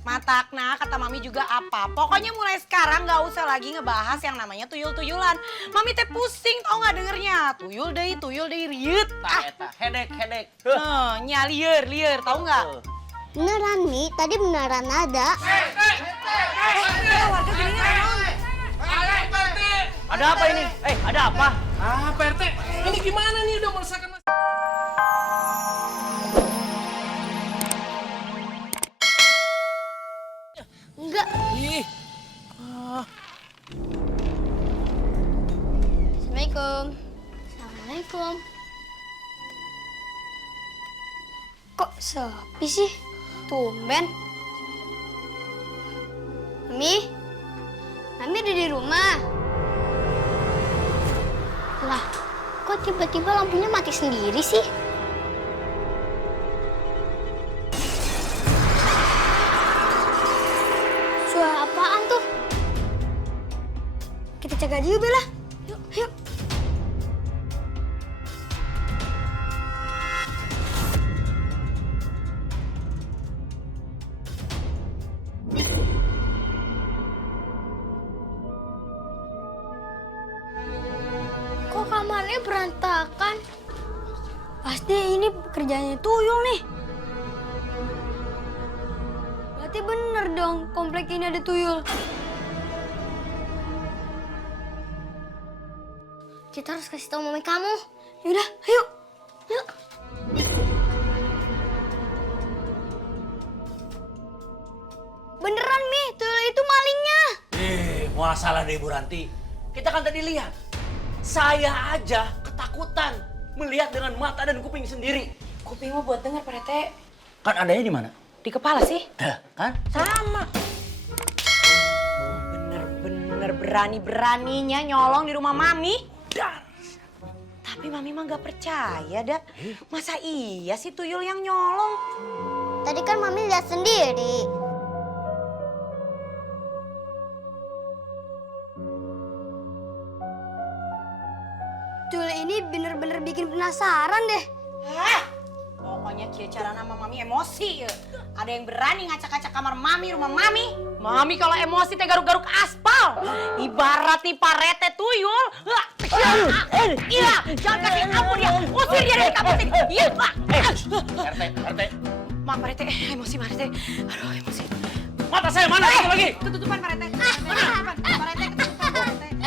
Matakna, kata Mami juga apa. Pokoknya mulai sekarang gak usah lagi ngebahas yang namanya tuyul-tuyulan. Mami teh pusing tau gak dengernya. Tuyul deh, riut. Eta, hedek. Nya liar, tau gak? Beneran Mi, tadi beneran ada. Warga gini Ada apa ini? Ada apa? Ah, Pak RT, ini gimana nih udah meresahkan mas? Enggak. Ih, Assalamualaikum. Assalamualaikum. Kok sepi sih? Tumben. Mami? Mami ada di rumah? Lah, kok tiba-tiba lampunya mati sendiri sih? Suara apaan tuh? Kita cek aja yuk, Bella. Yuk. Kok kamarnya berantakan? Pasti ini pekerjaannya tuyul nih. Berarti bener dong komplek ini ada tuyul. Kita harus kasih tahu mami kamu. Yaudah, ayo. Yuk. Beneran, Mi. Tuyul itu malingnya. Masalah deh Bu Ranti. Kita kan tadi lihat. Saya aja ketakutan melihat dengan mata dan kuping sendiri. Kuping mah buat denger, Pak Rete. Kan adanya di mana? Di kepala sih. Dah, kan? Sama. Bener-bener berani-beraninya nyolong di rumah Mami. Dan Tapi Mami mah gak percaya, dah. Masa iya sih tuyul yang nyolong? Tadi kan mami lihat sendiri. Tuyul ini bener-bener bikin penasaran deh. Hah? Pokoknya kia cara nama Mami emosi ya. Ada yang berani ngacak-ngacak kamar Mami, rumah Mami. Mami kalau emosi teh garuk-garuk aspal. Ibarat nih Pak Rete tuyul. Iya, jangan kasih ampun dia. Usir dia dari kampus ini. Iya, Pak. RT. Maaf Pak Rete, emosi Pak Rete. Aduh, emosi. Mata saya mana? Satu lagi. Ketutupan Pak Rete. Ketutupan. Pak Rete, ketutupan Pak Rete.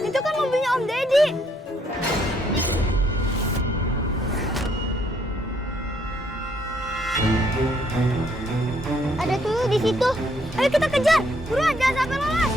Itu kan mobilnya Om Deddy. Ada tuyul di situ. Ayo kita kejar. Buruan, jangan sampai lolos.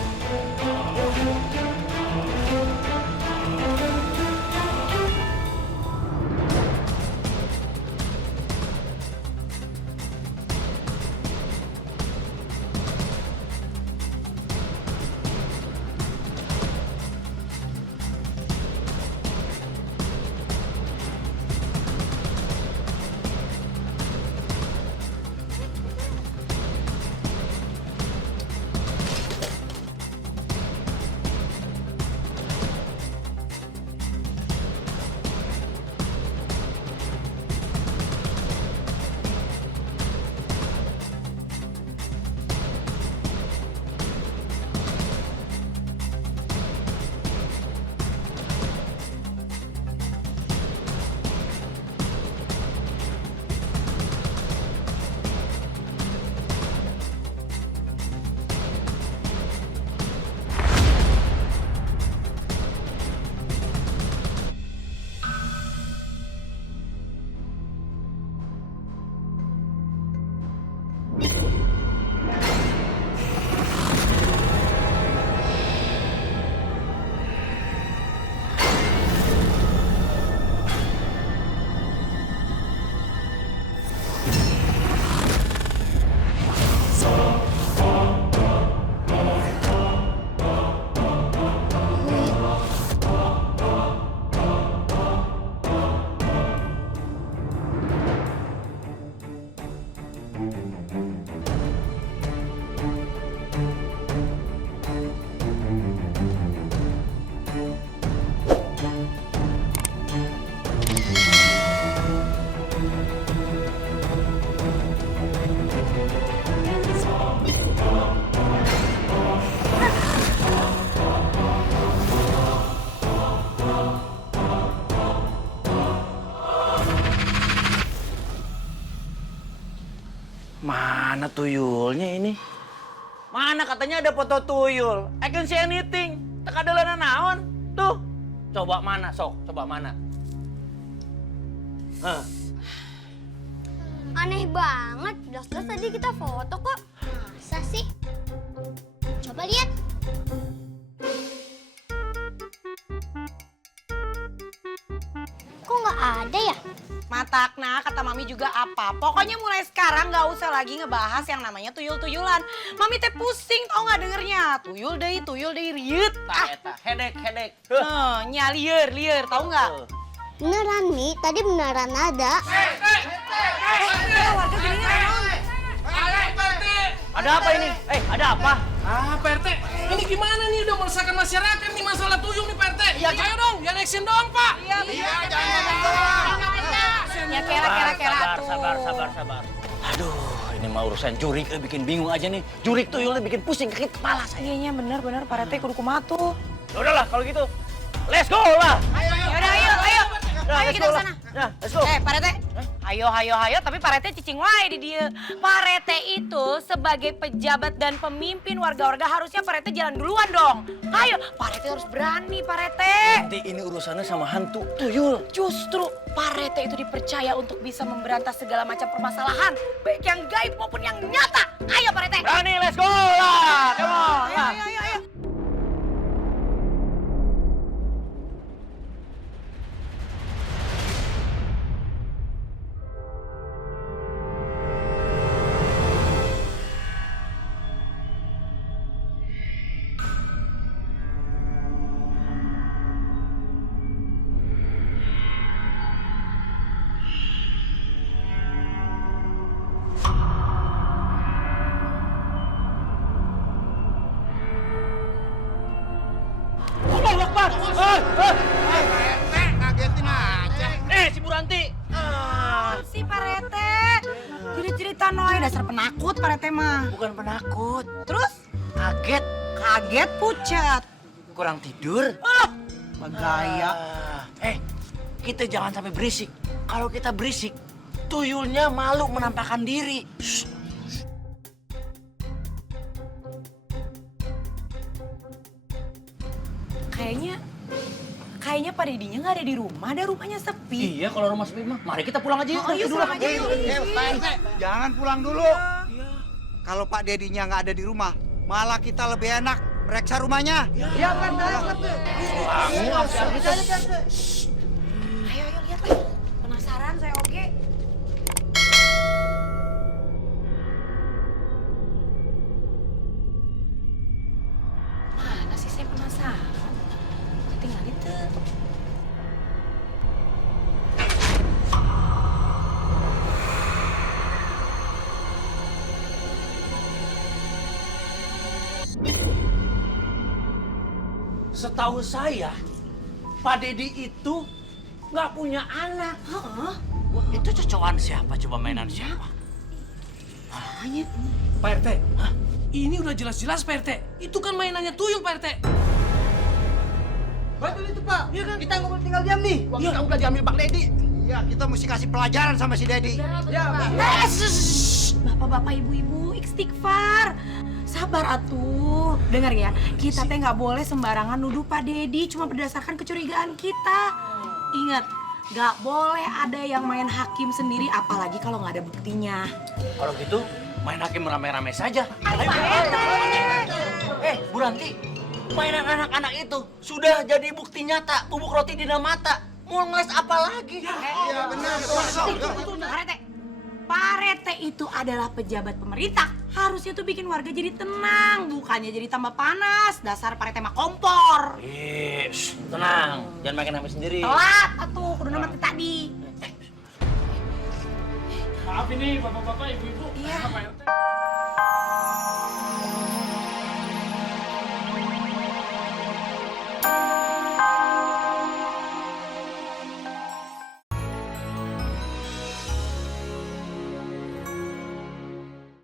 Mana tuyulnya ini? Mana katanya ada foto tuyul? I can see anything. Tak ada lana naon. Tuh. Coba mana, sok. Coba mana. Aneh banget, jelas-jelas tadi kita foto kok. Masa sih? Coba lihat. Kok nggak ada ya? Matakna, kata Mami juga apa. Pokoknya mulai sekarang nggak usah lagi ngebahas yang namanya tuyul-tuyulan. Mami teh pusing tau nggak dengernya. Tuyul deh, riut. Eta, hedek. Nya lieur, tau nggak? Beneran nih, tadi beneran ada. Warga gini Ada apa ini? Ada apa? Ah, Pak RT, ini gimana nih udah meresahkan masyarakat nih masalah tuyul nih Pak RT. Ya, ayo dong, jangan action doang Pak. Iya, jangan. Ya kera tuh. Sabar. Aduh, ini mah urusan jurik bikin bingung aja nih. Jurik tuyulnya bikin pusing kaki kepala saya. Iya bener Pak Rete kudu kumaha tuh. Udahlah kalau gitu. Let's go lah. Yaudah ayo. Ayo kita ke sana. Ya, let's go. Pak Rete. Ayo, tapi Pak Rete cicing wae di dia. Pak Rete itu sebagai pejabat dan pemimpin warga-warga harusnya Pak Rete jalan duluan dong. Ayo, Pak Rete harus berani Pak Rete. Nanti ini urusannya sama hantu tuyul. Justru Pak Rete itu dipercaya untuk bisa memberantas segala macam permasalahan. Baik yang gaib maupun yang nyata. Ayo Pak Rete. Berani, let's go lah. Come on. Ayo. Ngagetin aja. Si Buranti. Si Pak Rete. Cerita noy dasar penakut Pak Rete mah. Bukan penakut. Terus? Kaget pucat. Kurang tidur. Bagaya. Kita jangan sampai berisik. Kalau kita berisik, tuyulnya malu menampakkan diri. Kayaknya Pak Dedinya nggak ada di rumah, rumahnya sepi. Iya, kalau rumah sepi mah, mari kita pulang aja yuk. Yuk pulang aja yuk. Pak RT, jangan pulang dulu. Kalau Pak Dedinya nggak ada di rumah, malah kita lebih enak mereksa rumahnya. Iya, Pak RT. Ayo lihat lah. Penasaran saya oke. Mana sih saya penasaran? Tinggal itu. Setahu saya, Pak Dedi itu nggak punya anak. Wah, itu cocokan siapa? Coba mainan siapa? Pak RT, ini udah jelas-jelas Pak RT. Itu kan mainannya tuyul Pak RT. Betul itu, Pak. Iya kan? Kita nggak boleh tinggal diam nih. Kita udah diambil Bang Dedi. Iya, kita mesti kasih pelajaran sama si Dedi. Iya, Bapak-bapak, ibu-ibu, istighfar. Sabar atuh. Dengar ya, kita teh nggak boleh sembarangan nuduh Pak Dedi cuma berdasarkan kecurigaan kita. Ingat, nggak boleh ada yang main hakim sendiri, apalagi kalau nggak ada buktinya. Kalau gitu, main hakim rame-rame saja. Ayo, Pak RT. Bu Ranti, mainan anak-anak itu sudah jadi bukti nyata, bubuk roti di mata. Mau ngeles apa lagi? Iya, benar. Pak Rete itu adalah pejabat pemerintah. Harusnya tuh bikin warga jadi tenang, bukannya jadi tambah panas. Dasar Pak Rete mah kompor. Yes, tenang. Jangan makin HP sendiri. Telat atuh, kudu mati tadi. Maaf ini bapak-bapak, ibu-ibu. Iya. Pak RT.